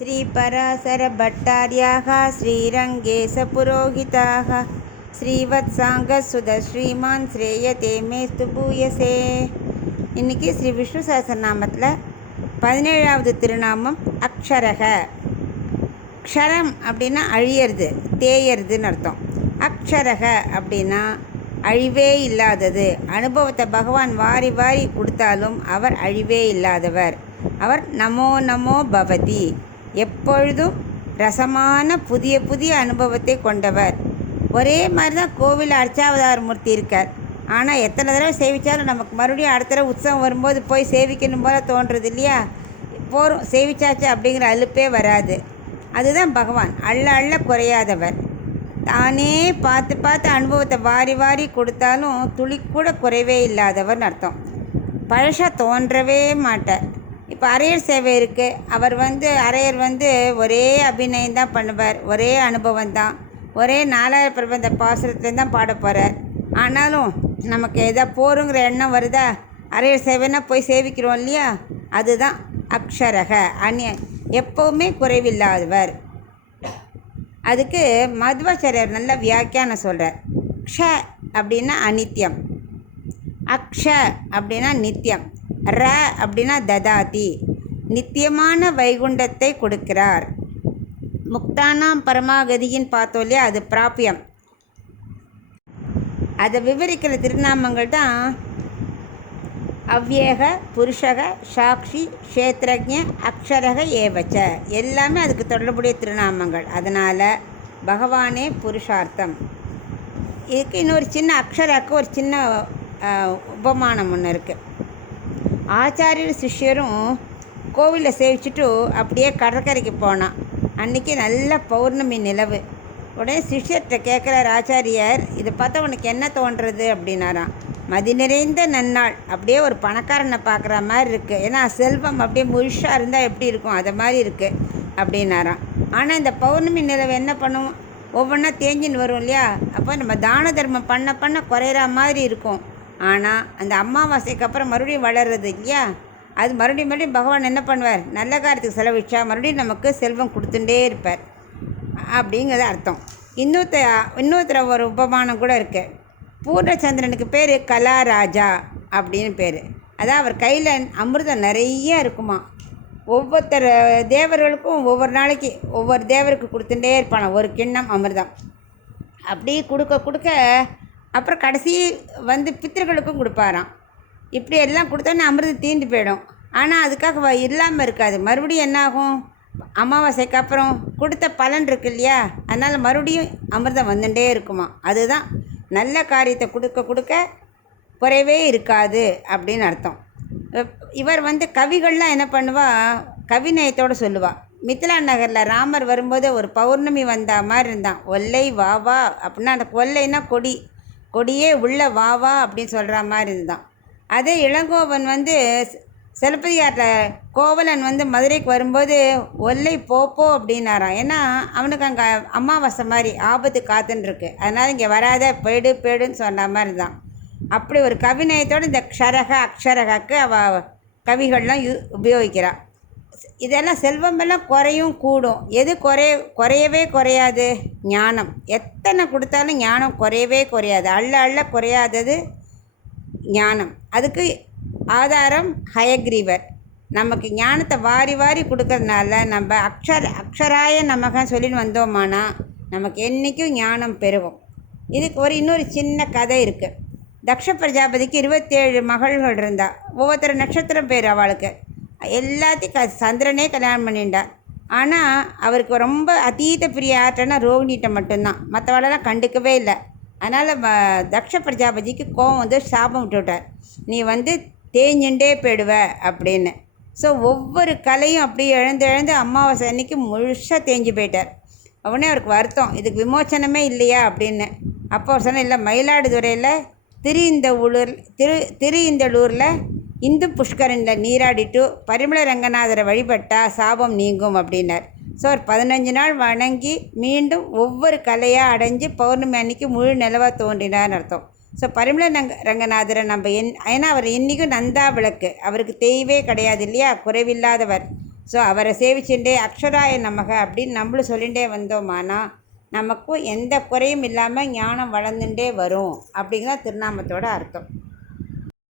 श्रीपराशरभट्टार्याः श्रीरङ्गेशपुरोहिताः श्रीवत्साङ्गसुध श्रीमान् श्रेयते मेस्तु பூயசே. இன்றைக்கி ஸ்ரீ விஷ்ணு சஹஸ்ரநாமத்தில் 17வது திருநாமம் அக்ஷரக. க்ஷரம் அப்படின்னா அழியறது, தேயறதுன்னு அர்த்தம். அக்ஷரக அப்படின்னா அழிவே இல்லாதது. அனுபவத்தை பகவான் வாரி வாரி கொடுத்தாலும் அவர் அழிவே இல்லாதவர். அவர் நமோ நமோ பவதி, எப்பொழுதும் ரசமான புதிய புதிய அனுபவத்தை கொண்டவர். ஒரே மாதிரி தான் கோவில் அர்ச்சாவதார மூர்த்தி இருக்கார். ஆனால் எத்தனை தடவை சேவித்தாலும் நமக்கு மறுபடியும் அடுத்த தடவை உற்சவம் வரும்போது போய் சேவிக்கணும் போல தோன்றுறது இல்லையா? போகிறோம் சேவிச்சாச்சு அப்படிங்கிற அலுப்பே வராது. அதுதான் பகவான். அள்ள அள்ள குறையாதவர். தானே பார்த்து பார்த்து அனுபவத்தை வாரி வாரி கொடுத்தாலும் துளி கூட குறைவே இல்லாதவர்னு அர்த்தம். பழசாக தோன்றவே மாட்டார். இப்போ அரையர் சேவை இருக்குது. அவர் அரையர் ஒரே அபிநயம் தான் பண்ணுவார். ஒரே அனுபவம் தான். ஒரே 4000 பிரபந்த பாசுரத்துலேருந்து தான் பாட போகிறார். ஆனாலும் நமக்கு எதா போருங்கிற எண்ணம் வருதா, அரையர் சேவைன்னா போய் சேவிக்கிறோம் இல்லையா? அதுதான் அக்ஷரக. எப்போவுமே குறைவில்லாதவர். அதுக்கு மத்வாச்சாரியர் நல்ல வியாக்கியானம் சொல்கிறார். க்ஷ அப்படின்னா அநித்தியம், அக்ஷ அப்படின்னா நித்தியம், ர அப்படின்னா ததாதி, நித்தியமான வைகுண்டத்தை கொடுக்கிறார். முக்தானாம் பரமாகதியின் பார்த்தோம் இல்லையா, அது பிராபியம். அதை விவரிக்கிற திருநாமங்கள் தான் அவ்யேக, புருஷக, சாட்சி, க்ஷேத்ரஜ, அக்ஷரக ஏவச்ச. எல்லாமே அதுக்கு தொடர்புடைய திருநாமங்கள். அதனால் பகவானே புருஷார்த்தம். இதுக்கு இன்னொரு சின்ன அக்ஷராக்கு ஒரு சின்ன உபமானம் ஒன்று இருக்குது. ஆச்சாரியர் சிஷ்யரும் கோவிலில் சேவிச்சுட்டு அப்படியே கடற்கரைக்கு போனான். அன்றைக்கி நல்ல பௌர்ணமி நிலவு. உடனே சிஷ்யர்கிட்ட கேட்குறார் ஆச்சாரியர், இதை பார்த்தா உனக்கு என்ன தோன்றுறது அப்படின்னாராம். மதி நிறைந்த நன்னாள், அப்படியே ஒரு பணக்காரனை பார்க்குற மாதிரி இருக்குது. ஏன்னா செல்வம் அப்படியே முழுஷாக இருந்தால் எப்படி இருக்கும், அதை மாதிரி இருக்குது அப்படின்னாராம். ஆனால் இந்த பௌர்ணமி நிலவு என்ன பண்ணும், ஒவ்வொன்றா தேஞ்சின்னு வரும் இல்லையா? அப்போ நம்ம தான தர்மம் பண்ண பண்ண குறையிற மாதிரி இருக்கும். ஆனால் அந்த அமாவாசைக்கு அப்புறம் மறுபடியும் வளர்றது இல்லையா? அது மறுபடியும் பகவான் என்ன பண்ணுவார், நல்ல காரியத்துக்கு செலவிச்சா மறுபடியும் நமக்கு செல்வம் கொடுத்துட்டே இருப்பார் அப்படிங்கிறது அர்த்தம். இன்னொருத்தர ஒரு உபமானம் கூட இருக்குது. பூர்ணச்சந்திரனுக்கு பேர் கலாராஜா அப்படின்னு பேர். அதான் அவர் கையில் அமிர்தம் நிறைய இருக்குமா. ஒவ்வொருத்தர் தேவர்களுக்கும் ஒவ்வொரு நாளைக்கு ஒவ்வொரு தேவருக்கு கொடுத்துட்டே இருப்பானா ஒரு கிண்ணம் அமிர்தம். அப்படி கொடுக்க அப்புறம் கடைசி பித்திருக்களுக்கும் கொடுப்பாராம். இப்படி எல்லாம் கொடுத்தோன்னே அமிர்தம் தீண்டு போயிடும். ஆனால் அதுக்காக இல்லாமல் இருக்காது. மறுபடியும் என்னாகும், அமாவாசைக்கு அப்புறம் கொடுத்த பலன் இருக்கு இல்லையா? அதனால் மறுபடியும் அமிர்தம் வந்துட்டே இருக்குமா. அதுதான் நல்ல காரியத்தை கொடுக்க குறைவே இருக்காது அப்படின்னு அர்த்தம். இவர் கவிகள்லாம் என்ன பண்ணுவா, கவிநயத்தோடு சொல்லுவாள். மிथिला நகரில் ராமர் வரும்போது ஒரு பௌர்ணமி வந்தா மாதிரி இருந்தான். ஒல்லை வா வா அப்படின்னா, அந்த கொல்லைன்னா கொடியே உள்ள வா வா அப்படின்னு சொல்கிற மாதிரி இருந்தான். அதே இளங்கோவன் சிலப்பதிகாரத்தில் கோவலன் மதுரைக்கு வரும்போது ஒல்லை போப்போ அப்படின்னாரான். ஏன்னா அவனுக்கு அங்கே அமாவாசை மாதிரி ஆபத்து காத்துன்ருக்கு. அதனால் இங்கே வராத போயிடுன்னு சொன்ன மாதிரி தான். அப்படி ஒரு கவிநயத்தோடு இந்த க்ஷரக அக்ஷரகாக்கு கவிகள்லாம் உபயோகிக்கிறாள். இதெல்லாம் செல்வமெல்லாம் குறையும் கூடும். எது குறையவே குறையாது? ஞானம். எத்தனை கொடுத்தாலும் ஞானம் குறையவே குறையாது. அள்ள அள்ள குறையாதது ஞானம். அதுக்கு ஆதாரம் ஹயக்ரீவர். நமக்கு ஞானத்தை வாரி வாரி கொடுக்கறதுனால நம்ம அக்ஷராய நமக்கு சொல்லின்னு வந்தோமானா நமக்கு என்றைக்கும் ஞானம் பெறுவோம். இதுக்கு இன்னொரு சின்ன கதை இருக்குது. தக்ஷ பிரஜாபதிக்கு 27 மகள்கள் இருந்தாள். ஒவ்வொருத்தர் நட்சத்திரம் பேர் அவளுக்கு. எல்லாத்தையும் சந்திரனே கல்யாணம் பண்ணிட்டார். ஆனால் அவருக்கு ரொம்ப அதீத பிரிய ஆற்றனா ரோகிணிகிட்ட மட்டும்தான். மற்றவளெல்லாம் கண்டுக்கவே இல்லை. அதனால் தக்ஷ பிரஜாபதிக்கு கோவம் சாபம் விட்டுவிட்டார். நீ தேஞ்சுண்டே போயிடுவ அப்படின்னு. ஸோ ஒவ்வொரு கலையும் அப்படியே இழந்து அமாவாசை அன்னைக்கு முழுசாக தேஞ்சு போயிட்டார். உடனே அவருக்கு வருத்தம், இதுக்கு விமோச்சனமே இல்லையா அப்படின்னு. அப்போ அவர் சொன்ன, இல்லை, மயிலாடுதுறையில் திருஇந்தளூரில் இந்து புஷ்கரனில் நீராடிட்டு பரிமள ரங்கநாதரை வழிபட்டால் சாபம் நீங்கும் அப்படின்னார். ஸோ ஒரு 15 நாள் வணங்கி மீண்டும் ஒவ்வொரு கலையாக அடைஞ்சு பௌர்ணமி அன்னைக்கு முழு நிலவாக தோன்றினார்னு அர்த்தம். ஸோ பரிமள ரங்கநாதரை நம்ம ஏன்னா அவர் இன்றைக்கும் நந்தா விளக்கு, அவருக்கு தேய்வே கிடையாது இல்லையா, குறைவில்லாதவர். ஸோ அவரை சேவிச்சுட்டே அக்ஷராய நமக அப்படின்னு நம்மளும் சொல்லிகிட்டே வந்தோமானா நமக்கும் எந்த குறையும் இல்லாமல் ஞானம் வளர்ந்துட்டே வரும் அப்படிங்கிற திருநாமத்தோட அர்த்தம்.